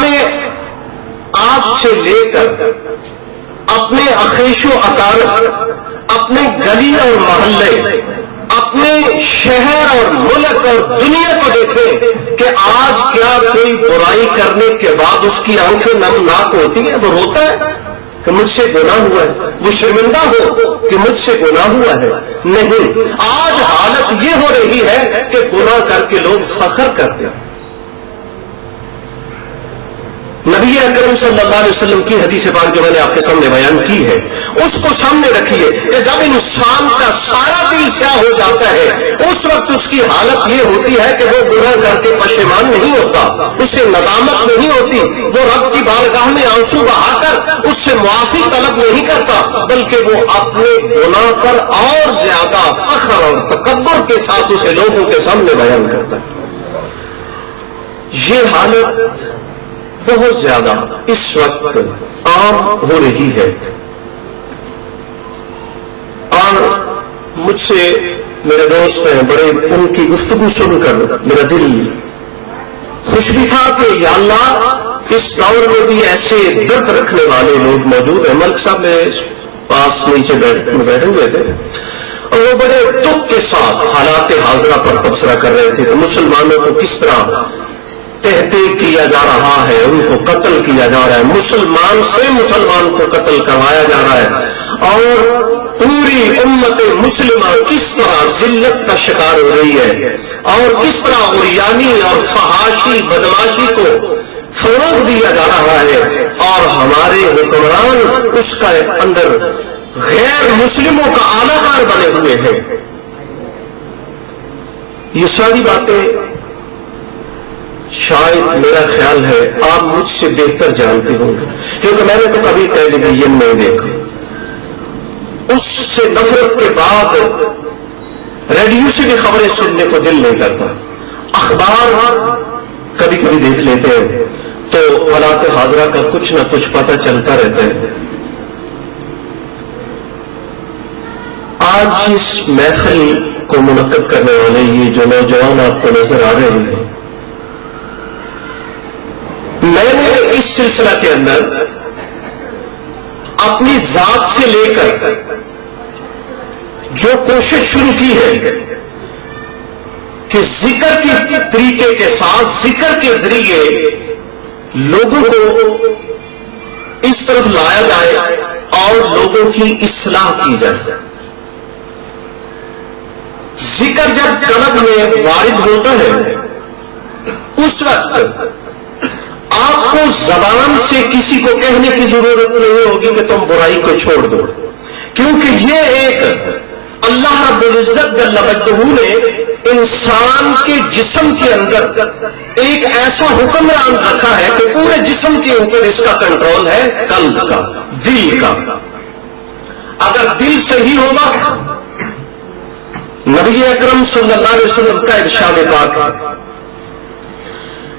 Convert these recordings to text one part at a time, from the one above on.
اپنے آپ سے لے کر اپنے اخیش و اقارب، اپنے گلی اور محلے، اپنے شہر اور ملک اور دنیا کو دیکھیں کہ آج کیا کوئی برائی کرنے کے بعد اس کی آنکھیں نمناک ہوتی ہیں؟ وہ روتا ہے کہ مجھ سے گناہ ہوا ہے، وہ شرمندہ ہو کہ مجھ سے گناہ ہوا ہے؟ نہیں، آج حالت یہ ہو رہی ہے کہ گناہ کر کے لوگ فخر کرتے ہیں۔ نبی اکرم صلی اللہ علیہ وسلم کی حدیث پاک جو میں نے آپ کے سامنے بیان کی ہے، اس کو سامنے رکھیے کہ جب انسان کا سارا دل سیاہ ہو جاتا ہے، اس وقت اس کی حالت یہ ہوتی ہے کہ وہ گناہ کر کے پشیمان نہیں ہوتا، اسے ندامت نہیں ہوتی، وہ رب کی بارگاہ میں آنسو بہا کر اس سے معافی طلب نہیں کرتا، بلکہ وہ اپنے گناہ پر اور زیادہ فخر اور تکبر کے ساتھ اسے لوگوں کے سامنے بیان کرتا ہے۔ یہ حالت بہت زیادہ اس وقت عام ہو رہی ہے، اور مجھ سے میرے دوست ہیں بڑے، ان کی گفتگو سن کر میرا دل خوش بھی تھا کہ یا اللہ اس دور میں بھی ایسے درد رکھنے والے لوگ موجود ہیں۔ ملک صاحب میرے پاس نیچے بیٹھے ہوئے تھے، اور وہ بڑے دکھ کے ساتھ حالات حاضرہ پر تبصرہ کر رہے تھے کہ مسلمانوں کو کس طرح تحقیق کیا جا رہا ہے، ان کو قتل کیا جا رہا ہے، مسلمان سے مسلمان کو قتل کروایا جا رہا ہے، اور پوری امت مسلمہ کس طرح ذلت کا شکار ہو رہی ہے، اور کس طرح عریانی اور فحاشی بدماشی کو فروغ دیا جا رہا ہے، اور ہمارے حکمران اس کا اندر غیر مسلموں کا اعلی کار بنے ہوئے ہیں۔ یہ ساری باتیں شاید میرا خیال ہے آپ مجھ سے بہتر جانتے ہوں گے، کیونکہ میں نے تو کبھی ٹیلی ویژن نہیں دیکھا، اس سے نفرت کے بعد ریڈیو سے بھی خبریں سننے کو دل نہیں کرتا، اخبار کبھی کبھی دیکھ لیتے ہیں تو حالات حاضرہ کا کچھ نہ کچھ پتہ چلتا رہتا ہے۔ آج اس محفل کو منعقد کرنے والے یہ جو نوجوان آپ کو نظر آ رہے ہیں، میں نے اس سلسلہ کے اندر اپنی ذات سے لے کر جو کوشش شروع کی ہے کہ ذکر کے طریقے کے ساتھ، ذکر کے ذریعے لوگوں کو اس طرف لایا جائے اور لوگوں کی اصلاح کی جائے۔ ذکر جب قلب میں وارد ہوتا ہے اس وقت آپ کو زبان سے کسی کو کہنے کی ضرورت نہیں ہوگی کہ تم برائی کو چھوڑ دو، کیونکہ یہ ایک اللہ رب العزت جل مجدہ نے انسان کے جسم کے اندر ایک ایسا حکمران رکھا ہے کہ پورے جسم کے اوپر اس کا کنٹرول ہے، قلب کا، دل کا۔ اگر دل صحیح ہوگا، نبی اکرم صلی اللہ علیہ وسلم کا ارشاد پاک ہے،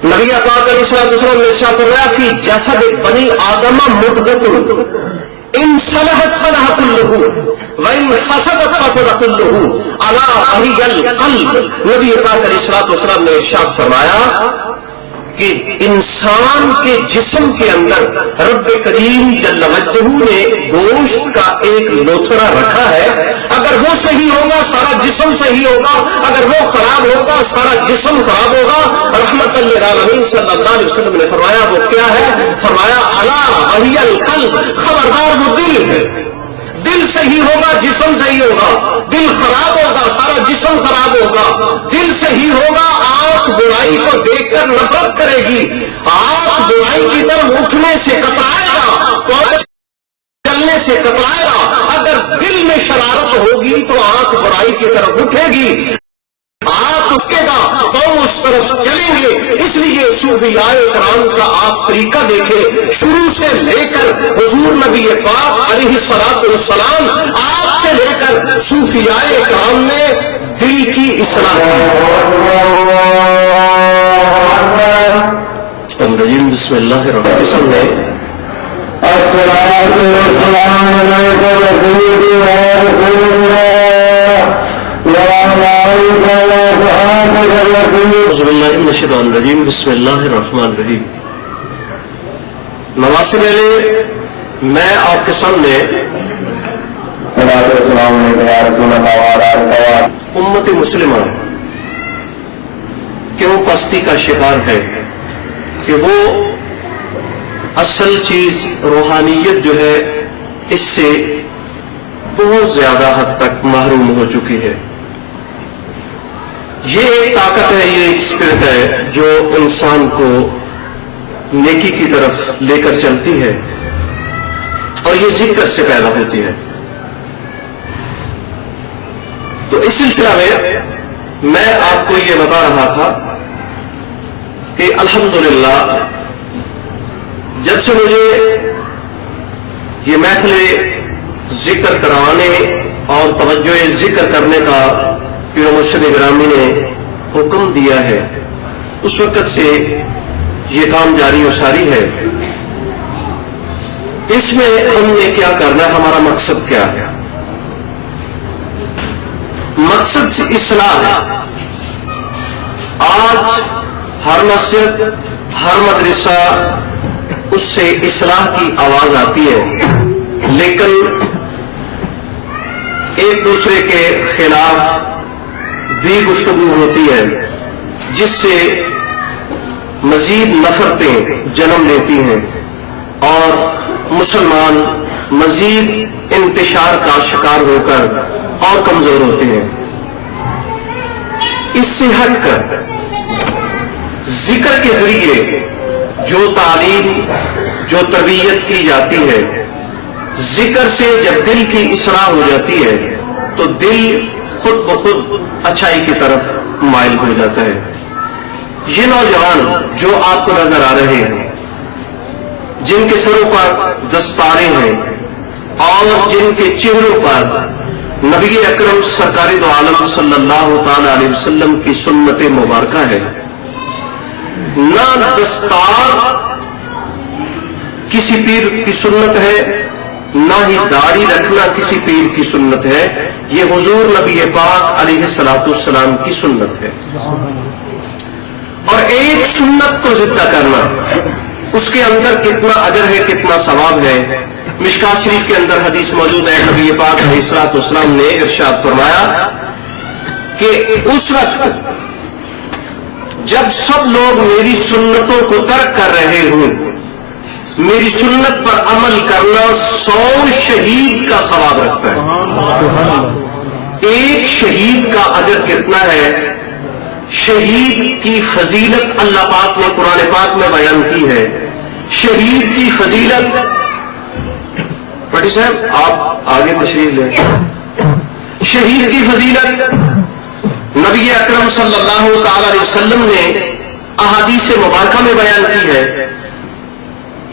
نبی پاک علیہ السلام نے ارشاد فرمایا فی جسد بنی آدم مضغۃ ان صلحت صلح کلہ وان فسدت فسد کلہ الا وہی القلب۔ نبی پاک علیہ السلام نے ارشاد فرمایا کہ انسان کے جسم کے اندر رب کریم جل مجدہ نے گوشت کا ایک لوتھڑا رکھا ہے، اگر وہ صحیح ہوگا سارا جسم صحیح ہوگا، اگر وہ خراب ہوگا سارا جسم خراب ہوگا۔ رحمت للعالمین صلی اللہ علیہ وسلم نے فرمایا وہ کیا ہے؟ فرمایا الا وہی القلب، خبردار وہ دل ہے۔ دل صحیح ہوگا جسم صحیح ہوگا، دل خراب ہوگا سارا جسم خراب ہوگا۔ دل صحیح ہوگا آنکھ برائی کو دیکھ کر نفرت کرے گی، آنکھ برائی کی طرف اٹھنے سے کترائے گا، پاؤں چلنے سے کترائے گا۔ اگر دل میں شرارت ہوگی تو آنکھ برائی کی طرف اٹھے گی، ہاتھ اٹھے گا، قوم اس طرف چلیں گے۔ اس لیے صوفیاء کرام کا آپ طریقہ دیکھیں، شروع سے لے کر حضور نبی پاک علیہ الصلوۃ والسلام آپ سے لے کر صوفیاء کرام نے دل کی اصلاح کی۔ بسم اللہ الرحمن الرحیم۔ بسم اللہ الرحمن الرحیم۔ نماز سے پہلے میں آپ کے سامنے امت مسلمہ کیوں پستی کا شکار ہے کہ وہ اصل چیز روحانیت جو ہے اس سے بہت زیادہ حد تک محروم ہو چکی ہے. یہ ایک طاقت ہے, یہ ایک اسپرٹ ہے جو انسان کو نیکی کی طرف لے کر چلتی ہے اور یہ ذکر سے پیدا ہوتی ہے. تو اس سلسلہ میں آپ کو یہ بتا رہا تھا کہ الحمدللہ جب سے مجھے یہ محفل ذکر کروانے اور توجہ ذکر کرنے کا پیر و مرشد گرامی نے حکم دیا ہے, اس وقت سے یہ کام جاری و ساری ہے. اس میں ہم نے کیا کرنا ہے, ہمارا مقصد کیا ہے؟ مقصد اصلاح ہے. آج ہر مسجد ہر مدرسہ اس سے اصلاح کی آواز آتی ہے, لیکن ایک دوسرے کے خلاف بھی گفتگو ہوتی ہے جس سے مزید نفرتیں جنم لیتی ہیں اور مسلمان مزید انتشار کا شکار ہو کر اور کمزور ہوتے ہیں. اس سے ہٹ کر ذکر کے ذریعے جو تعلیم جو تربیت کی جاتی ہے, ذکر سے جب دل کی اصلاح ہو جاتی ہے تو دل خود بخود اچھائی کی طرف مائل ہو جاتا ہے. یہ نوجوان جو آپ کو نظر آ رہے ہیں, جن کے سروں پر دستاریں ہیں اور جن کے چہروں پر نبی اکرم سرکار دو عالم صلی اللہ تعالی علیہ وسلم کی سنت مبارکہ ہے, نہ دستار کسی پیر کی سنت ہے, نہ ہی داڑھی رکھنا کسی پیر کی سنت ہے. یہ حضور نبی پاک علیہ الصلوۃ والسلام کی سنت ہے. اور ایک سنت کو زندہ کرنا, اس کے اندر کتنا اجر ہے, کتنا ثواب ہے. مشکات شریف کے اندر حدیث موجود ہے, نبی پاک علیہ الصلوۃ والسلام نے ارشاد فرمایا کہ اس وقت جب سب لوگ میری سنتوں کو ترک کر رہے ہوں, میری سنت پر عمل کرنا 100 شہید کا ثواب رکھتا ہے. ایک شہید کا اجر کتنا ہے؟ شہید کی فضیلت اللہ پاک نے قرآن پاک میں بیان کی ہے. شہید کی فضیلت, پٹی صاحب آپ آگے تشریف لیں. شہید کی فضیلت نبی اکرم صلی اللہ تعالی علیہ وسلم نے احادیث مبارکہ میں بیان کی ہے.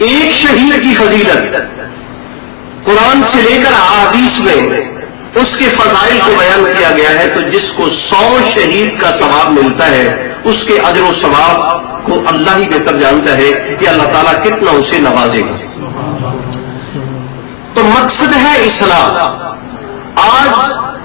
ایک شہید کی فضیلت قرآن سے لے کر احادیث میں اس کے فضائل کو بیان کیا گیا ہے. تو جس کو 100 شہید کا ثواب ملتا ہے, اس کے اجر و ثواب کو اللہ ہی بہتر جانتا ہے کہ اللہ تعالیٰ کتنا اسے نوازے گا. تو مقصد ہے اصلاح. آج